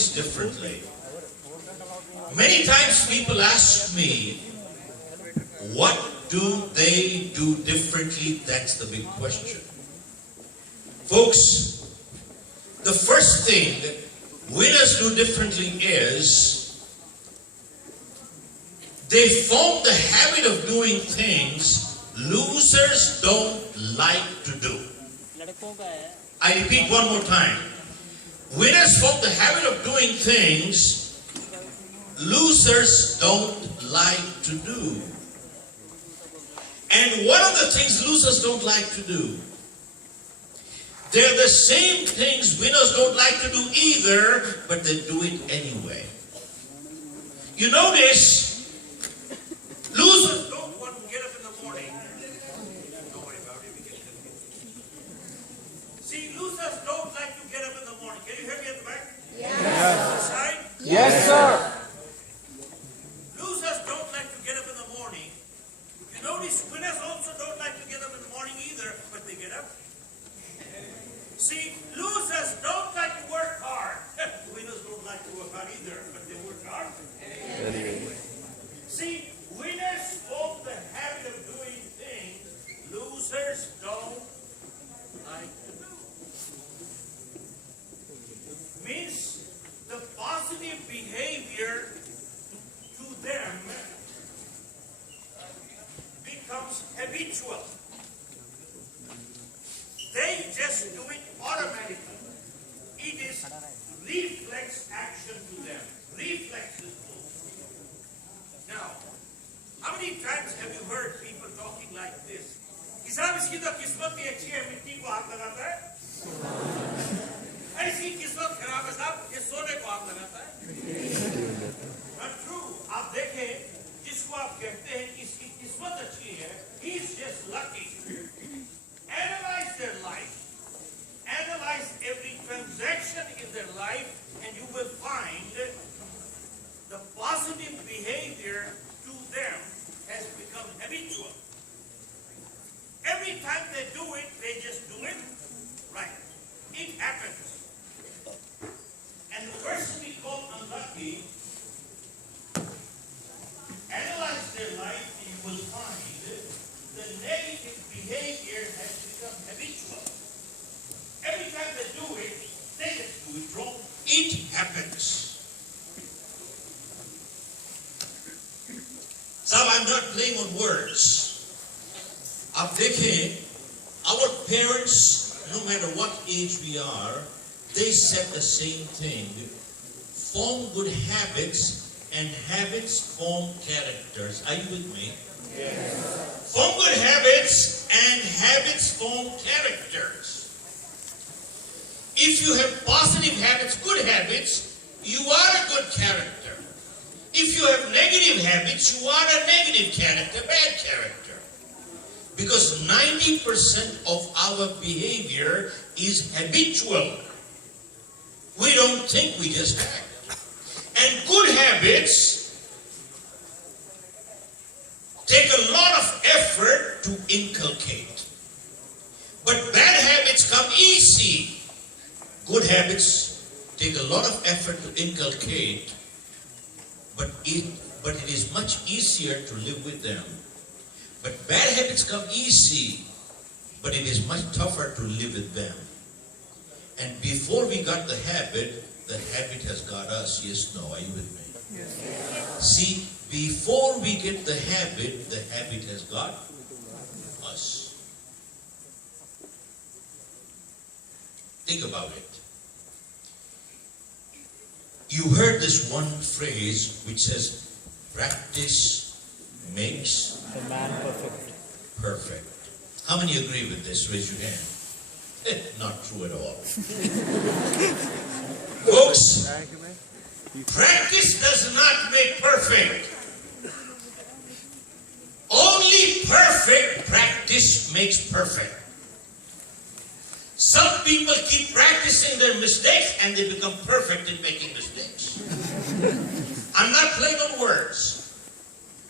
things differently. Many times people ask me, what do they do differently? That's the big question. Folks, the first thing winners do differently is they form the habit of doing things losers don't like to do. I repeat one more time. Winners form the habit of doing things losers don't like to do. And what are the things losers don't like to do? They're the same things winners don't like to do either, but they do it anyway. You notice, losers don't want to get up in the morning. Don't worry about it, we get it. See, losers don't like to get up in the morning. Can you hear me at the back? Yes. Right? Yes, sir. Losers don't like to get up in the morning. You notice, winners also don't like to get up in the morning either, but they get up. See, losers don't like to work hard. Winners don't like to work hard either, but they work hard. See, winners form the habit of doing things losers don't like to do. Means the positive behavior to them becomes habitual. They just do it automatically. It is reflex action to them. Reflexes. Now, how many times have you heard people talking like this? किसान इसकी तो किस्मत भी अच्छी है, मिट्टी को हाथ लगाता है। ऐसी किस्मत खराब है साहब, ये सोने को हाथ लगाता है। Not true. आप देखें, जिसको आप कहते हैं कि इसकी किस्मत अच्छी है, he is just lucky. Analyze their life. Analyze every transaction in their life, and you will find the positive behavior to them has become habitual. Every time they do it, they just do it right. It happens. And the person we call unlucky, analyze their life, and you will find the negative behavior has become habitual. Every time they do it, they just do it wrong. It happens. So I'm not playing on words. आप देखें, our parents, no matter what age we are, they said the same thing. Form good habits, and habits form characters. Are you with me? Yes. Form good habits, and habits form characters. If you have positive habits, good habits, you are a good character. If you have negative habits, you are a negative character, bad character. Because 90% of our behavior is habitual. We don't think, we just act. And good habits take a lot of effort to inculcate. But bad habits come easy. Good habits take a lot of effort to inculcate, but it is much easier to live with them. But bad habits come easy, but it is much tougher to live with them. And before we got the habit has got us. Yes, no, are you with me? Yes. See, before we get the habit has got us. Think about it. You heard this one phrase which says, practice makes the man perfect. Perfect. How many agree with this? Raise your hand. Not true at all. Folks, practice does not make perfect. Only perfect practice makes perfect. Some people keep practicing their mistakes and they become perfect in making mistakes. I'm not playing on words.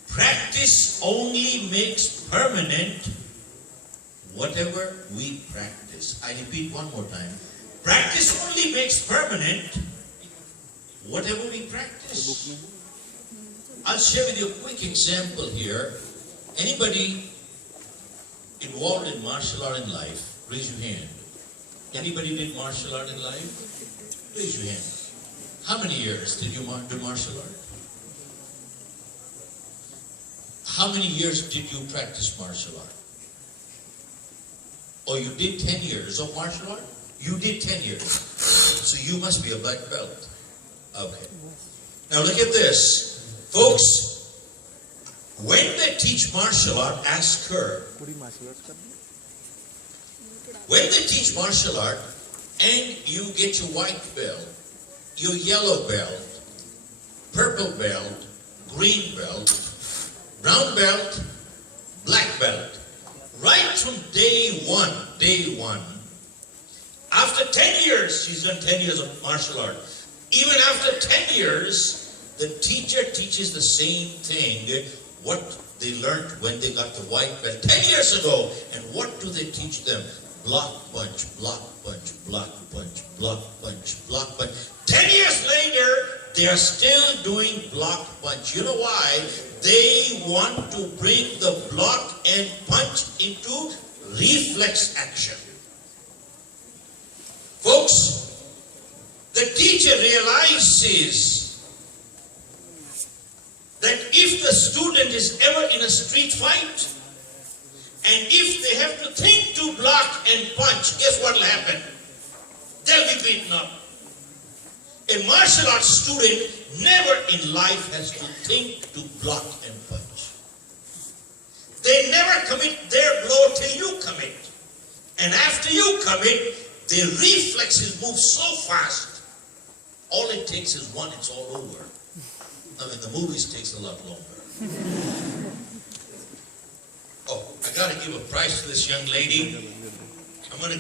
Practice only makes permanent whatever we practice. I repeat one more time. Practice only makes permanent whatever we practice. I'll share with you a quick example here. Anybody involved in martial art in life, raise your hand. Anybody did martial art in life? Raise your hand. How many years did you do martial art? How many years did you practice martial art? Oh, you did 10 years of martial art? You did 10 years. So you must be a black belt. Okay. Now look at this. Folks, when they teach martial art, ask her. When they teach martial art and you get your white belt, your yellow belt, purple belt, green belt, brown belt, black belt, right from day one, after 10 years, she's done 10 years of martial art, even after 10 years, the teacher teaches the same thing, what they learned when they got the white belt 10 years ago. And what do they teach them? Block, punch, block, punch, block, punch, block, punch, block, punch. 10 years later, they are still doing block, punch. You know why? They want to bring the block and punch into reflex action. Folks, the teacher realizes that if the student is ever in a street fight, and if they have to think to block and punch, guess what will happen? They'll be beaten up. A martial arts student never in life has to think to block and punch. They never commit their blow till you commit. And after you commit, their reflexes move so fast, all it takes is one, it's all over. Now in the movies, it takes a lot longer. Oh, I gotta give a prize to this young lady. I'm gonna